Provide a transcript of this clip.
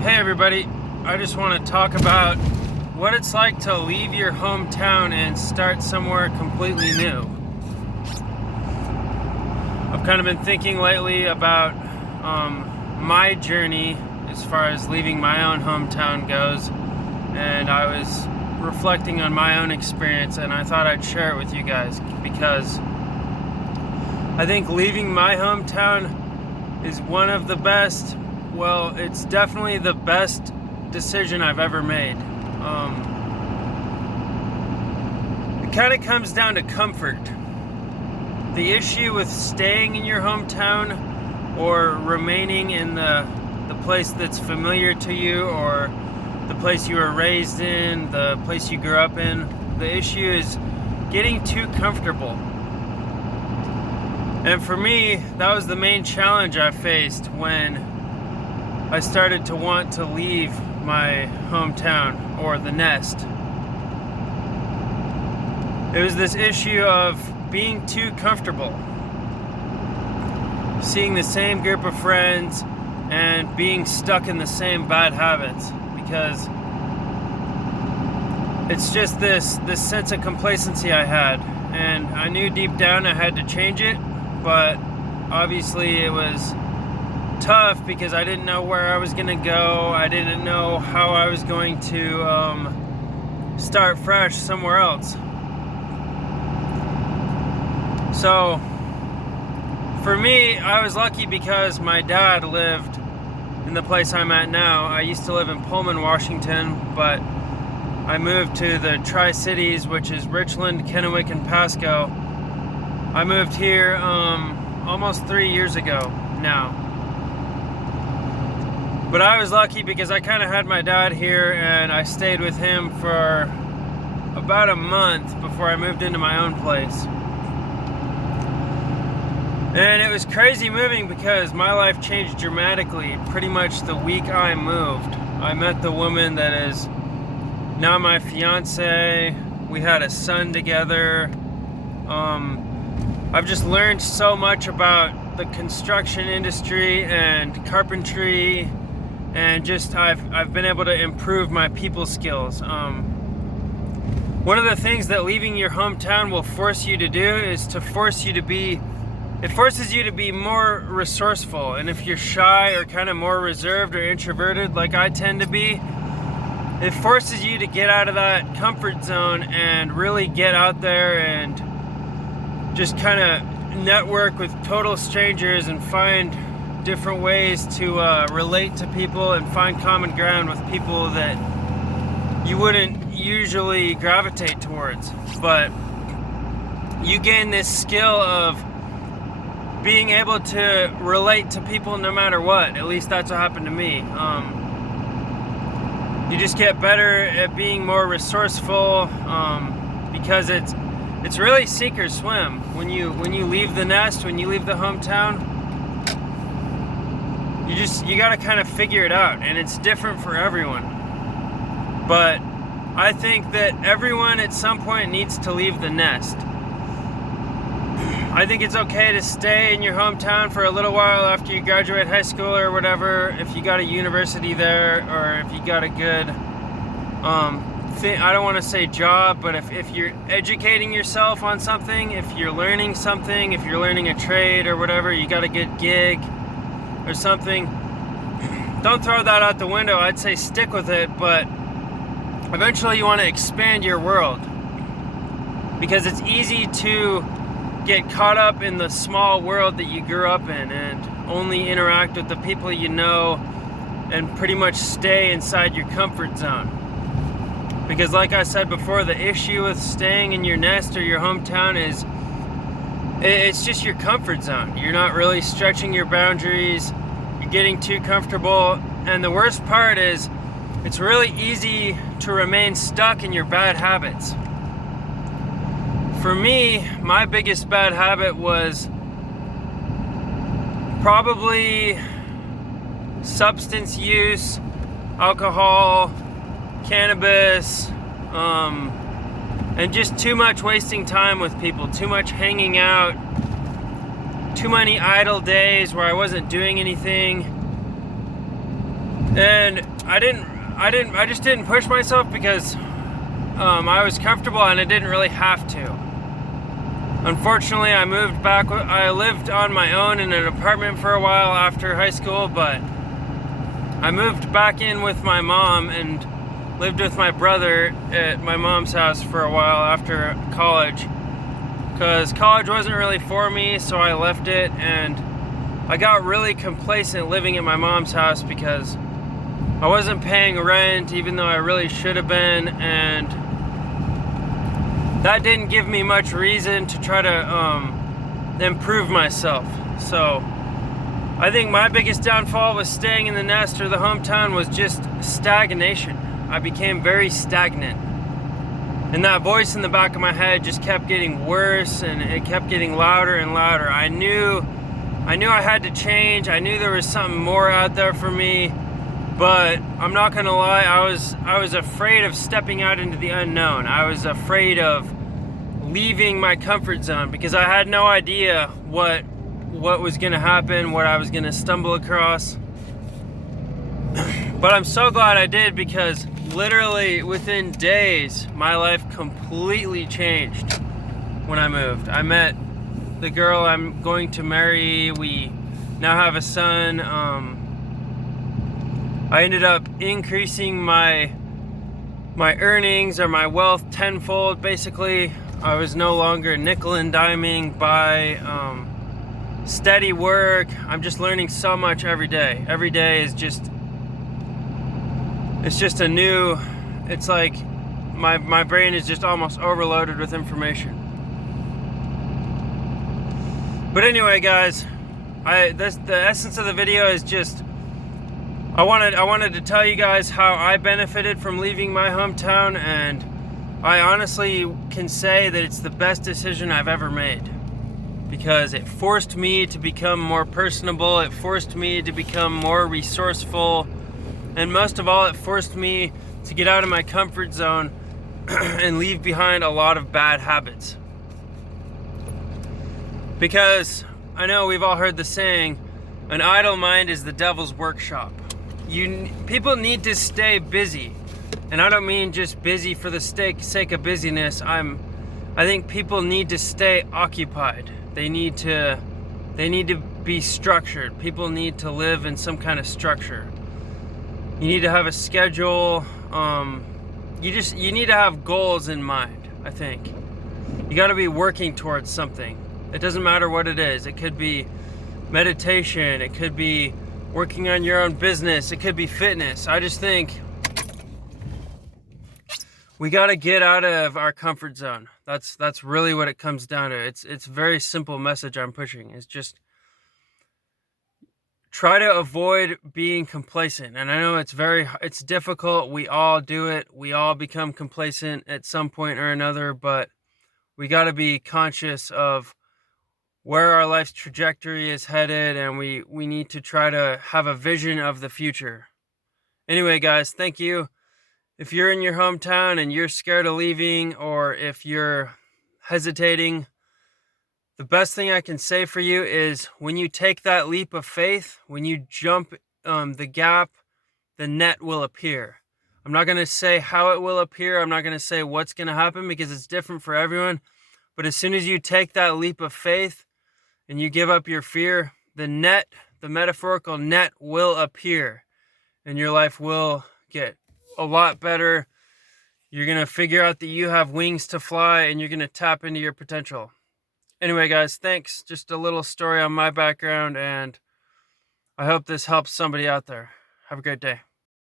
Hey everybody, I just want to talk about what it's like to leave your hometown and start somewhere completely new. I've kind of been thinking lately about my journey as far as leaving my own hometown goes, and I was reflecting on my own experience, and I thought I'd share it with you guys because I think leaving my hometown is one of the best, well, it's definitely the best decision I've ever made. It kind of comes down to comfort. The issue with staying in your hometown or remaining in the place that's familiar to you, or the place you were raised in, the place you grew up in, the issue is getting too comfortable. And for me, that was the main challenge I faced when I started to want to leave my hometown, or the nest. It was this issue of being too comfortable, seeing the same group of friends and being stuck in the same bad habits, because it's just this sense of complacency I had, and I knew deep down I had to change it, but obviously it was tough because I didn't know where I was going to go. I didn't know how I was going to start fresh somewhere else. So for me, I was lucky because my dad lived in the place I'm at now. I used to live in Pullman, Washington, but I moved to the Tri-Cities, which is Richland, Kennewick, and Pasco. I moved here almost 3 years ago now. But I was lucky because I kind of had my dad here, and I stayed with him for about a month before I moved into my own place. And it was crazy moving because my life changed dramatically pretty much the week I moved. I met the woman that is now my fiance. We had a son together. I've just learned so much about the construction industry and carpentry, and just I've been able to improve my people skills. One of the things that leaving your hometown will force you to do is it forces you to be more resourceful. And if you're shy or kind of more reserved or introverted like I tend to be, it forces you to get out of that comfort zone and really get out there and just kind of network with total strangers and find different ways to relate to people and find common ground with people that you wouldn't usually gravitate towards. But you gain this skill of being able to relate to people no matter what. At least that's what happened to me. You just get better at being more resourceful, because it's really sink or swim. When you leave the nest, when you leave the hometown, you got to kind of figure it out, and it's different for everyone. But I think that everyone at some point needs to leave the nest. I think it's okay to stay in your hometown for a little while after you graduate high school or whatever, if you got a university there, or if you got a good I don't want to say job, but if you're educating yourself on something, if you're learning something, if you're learning a trade or whatever, you got a good gig or something, don't throw that out the window. I'd say stick with it, but eventually you want to expand your world, because it's easy to get caught up in the small world that you grew up in and only interact with the people you know and pretty much stay inside your comfort zone. Because like I said before, the issue with staying in your nest or your hometown is it's just your comfort zone. You're not really stretching your boundaries. You're getting too comfortable. And the worst part is it's really easy to remain stuck in your bad habits. For me, my biggest bad habit was probably substance use, alcohol, cannabis, and just too much wasting time with people, too much hanging out, too many idle days where I wasn't doing anything. And I just didn't push myself because I was comfortable and I didn't really have to. Unfortunately, I moved back. I lived on my own in an apartment for a while after high school, but I moved back in with my mom and lived with my brother at my mom's house for a while after college, because college wasn't really for me, so I left it. And I got really complacent living at my mom's house because I wasn't paying rent even though I really should have been, and that didn't give me much reason to try to improve myself. So I think my biggest downfall was staying in the nest or the hometown was just stagnation. I became very stagnant. And that voice in the back of my head just kept getting worse, and it kept getting louder and louder. I knew I had to change. I knew there was something more out there for me, but I'm not gonna lie, I was afraid of stepping out into the unknown. I was afraid of leaving my comfort zone because I had no idea what was gonna happen, what I was gonna stumble across. But I'm so glad I did, because literally within days, my life completely changed when I moved. I met the girl I'm going to marry. We now have a son. I ended up increasing my earnings or my wealth tenfold. Basically, I was no longer nickel and diming by steady work. I'm just learning so much every day. Every day is just, it's just a new, it's like my brain is just almost overloaded with information. But anyway, guys, the essence of the video is just, I wanted to tell you guys how I benefited from leaving my hometown, and I honestly can say that it's the best decision I've ever made, because it forced me to become more personable, it forced me to become more resourceful, and most of all, it forced me to get out of my comfort zone and leave behind a lot of bad habits. Because I know we've all heard the saying, an idle mind is the devil's workshop. People need to stay busy, and I don't mean just busy for the sake of busyness. I think people need to stay occupied. They need to be structured. People need to live in some kind of structure. You need to have a schedule. You need to have goals in mind. I think you got to be working towards something. It doesn't matter what it is. It could be meditation. It could be working on your own business. It could be fitness. I just think we got to get out of our comfort zone. That's really what it comes down to. It's a very simple message I'm pushing. It's just try to avoid being complacent. And I know it's difficult. We all do it. We all become complacent at some point or another, but we got to be conscious of where our life's trajectory is headed, and we need to try to have a vision of the future. Anyway, guys, thank you. If you're in your hometown and you're scared of leaving, or if you're hesitating, the best thing I can say for you is when you take that leap of faith, when you jump the gap, the net will appear. I'm not going to say how it will appear. I'm not going to say what's going to happen, because it's different for everyone. But as soon as you take that leap of faith and you give up your fear, the net, the metaphorical net, will appear, and your life will get a lot better. You're going to figure out that you have wings to fly, and you're going to tap into your potential. Anyway, guys, thanks. Just a little story on my background, and I hope this helps somebody out there. Have a great day.